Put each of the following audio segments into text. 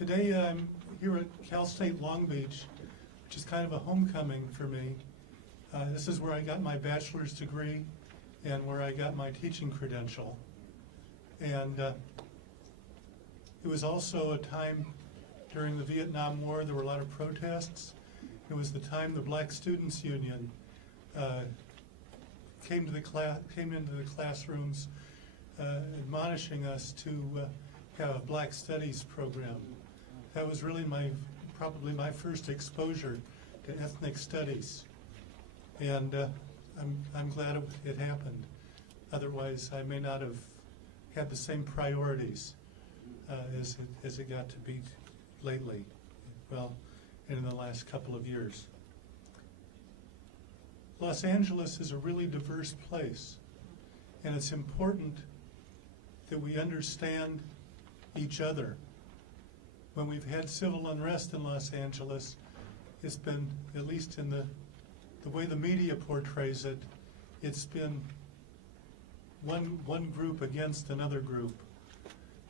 Today I'm here at Cal State Long Beach, which is kind of a homecoming for me. This is where I got my bachelor's degree and where I got my teaching credential. And it was also a time during the Vietnam War. There were a lot of protests. It was the time the Black Students Union came into the classrooms, admonishing us to have a Black Studies program. That was really probably my first exposure to ethnic studies, and I'm glad it happened. Otherwise, I may not have had the same priorities as it got to be lately. Well, in the last couple of years. Los Angeles is a really diverse place, and it's important that we understand each other. When we've had civil unrest in Los Angeles, it's been, at least in the way the media portrays it, it's been one group against another group.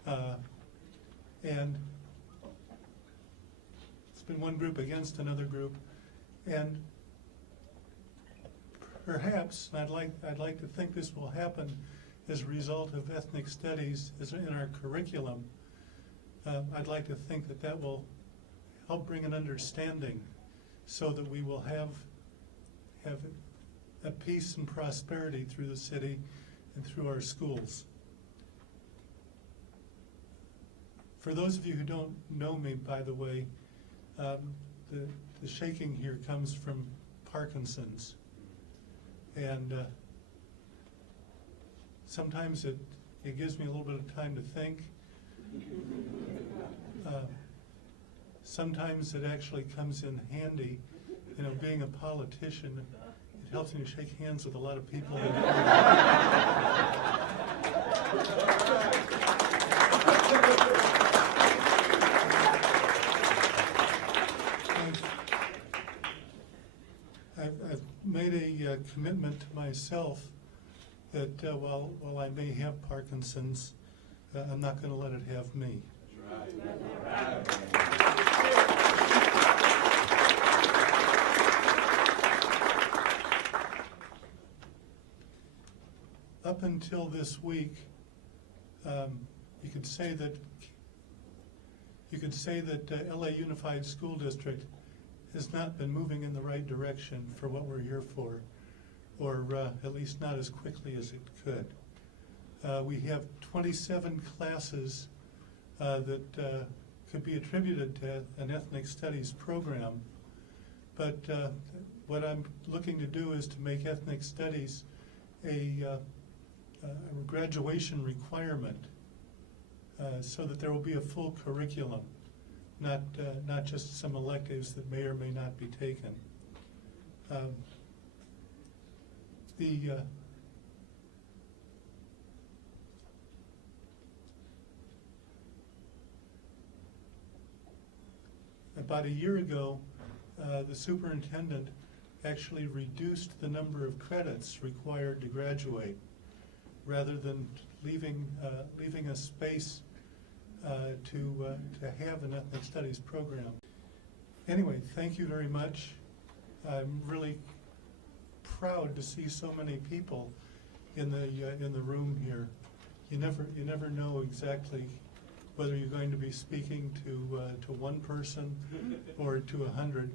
And it's been one group against another group. And perhaps, and I'd like to think this will happen as a result of ethnic studies in our curriculum, I'd like to think that will help bring an understanding so that we will have a peace and prosperity through the city and through our schools. For those of you who don't know me, by the way, the shaking here comes from Parkinson's. And sometimes it gives me a little bit of time to think. Sometimes it actually comes in handy. You know, being a politician, it helps me to shake hands with a lot of people. I've made a commitment to myself that while I may have Parkinson's, I'm not going to let it have me. Up until this week, you could say that LA Unified School District has not been moving in the right direction for what we're here for, or at least not as quickly as it could. We have 27 classes that could be attributed to an ethnic studies program, but what I'm looking to do is to make ethnic studies a graduation requirement, so that there will be a full curriculum, not just some electives that may or may not be taken. About a year ago, the superintendent actually reduced the number of credits required to graduate, rather than leaving a space to have an ethnic studies program. Anyway, thank you very much. I'm really proud to see so many people in the room here. You never know exactly whether you're going to be speaking to one person or to 100.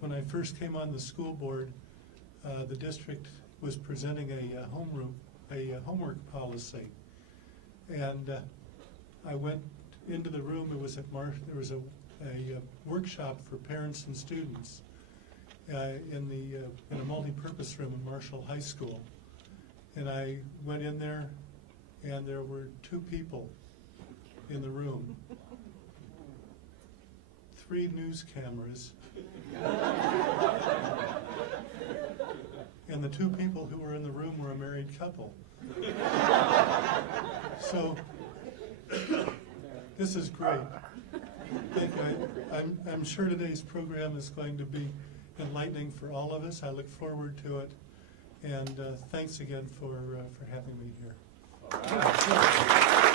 When I first came on the school board, the district was presenting a homework policy, and I went into the room. It was there was a workshop for parents and students in a multi-purpose room in Marshall High School, and I went in there, and there were 2 people in the room, 3 news cameras, and the 2 people who were in the room were a married couple. So this is great. I'm sure today's program is going to be enlightening for all of us. I look forward to it, and thanks again for having me here. All right.